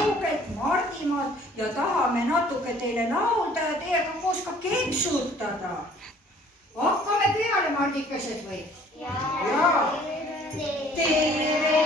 kaugelt Mardimaalt ja tahame natuke teile laulda ja teiega koos ka kepsutada. Hakkame peale, Mardikesed või? Jaa. Tere!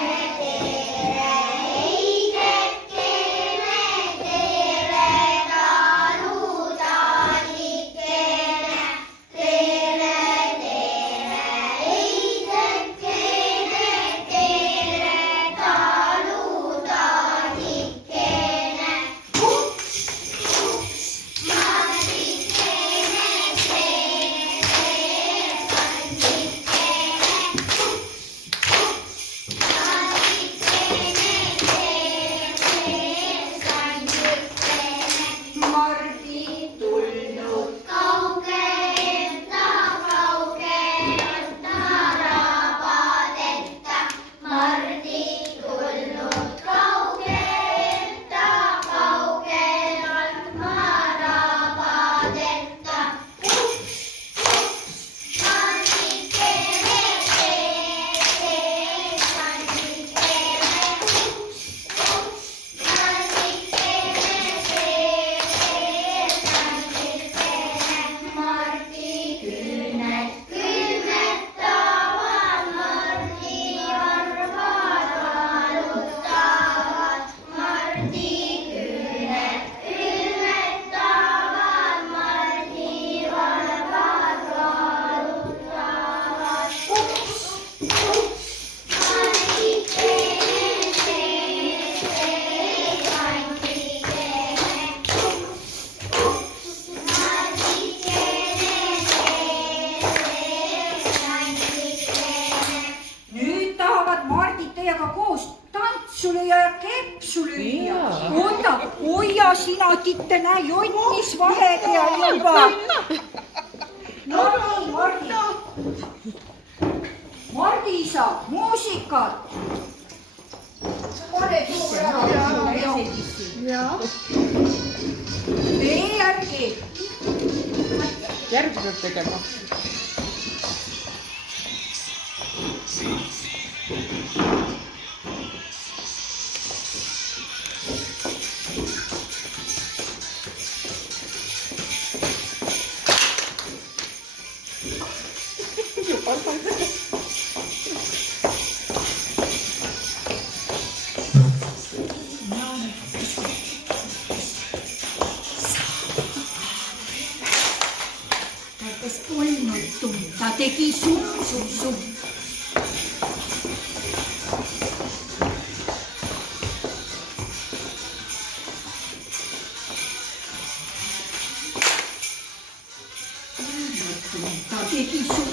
Sina titte näe jonnis vahepeal juba. No nii, Mardi. Mardi-isa, muusikat. Pane suur ära. Jaa. Tee järgi. Järgi peab tegema. Ta tegi sum. Ta tegi sum.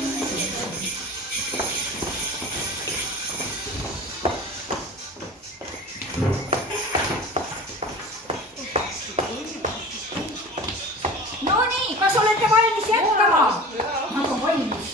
No nii, kas olete valmis jätkama? Nagu valmis.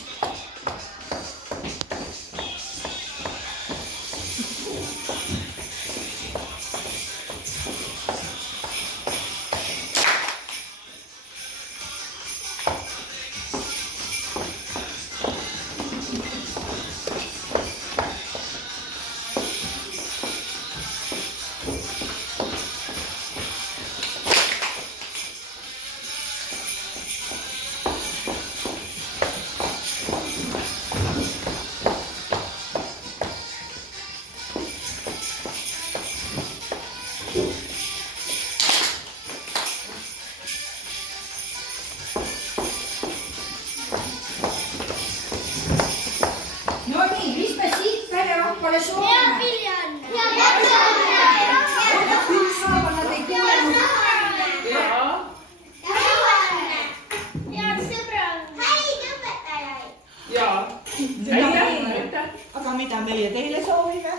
Aga mida meie teile soovime?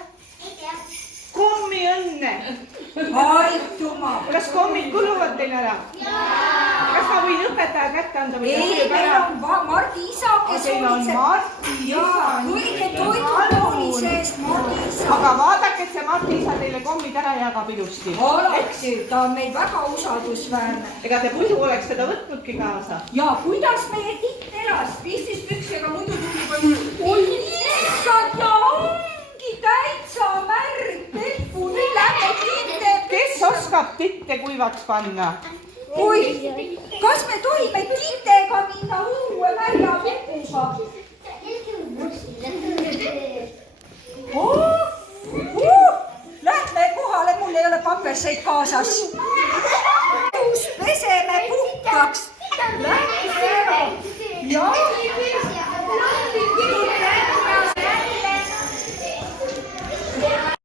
Kommi õnne! Aituma! Kas kommid kuluvad teil ära? Kas ma võin õpetaja kätte anda? Ei, meil on Mardi isa, kes kõige toidukooli seest Mardi isa. Aga vaadake, et see Mardi isa teile kommid ära jagab ilusti. Alati, ta on meil väga usaldusväärne. Ega te muidu oleks seda võtnudki kaasa? Ja kuidas meie titt elas? Pistis püksega muidu tuli palju. Oi, issand ja ongi täitsa märg. Peppu, nüüd lähme titte. Kes saab titte kuivaks panna. oi, kas me tohime titega minna õue väljapepuga? Lähme kohale, mul ei ole paberseid kaasas.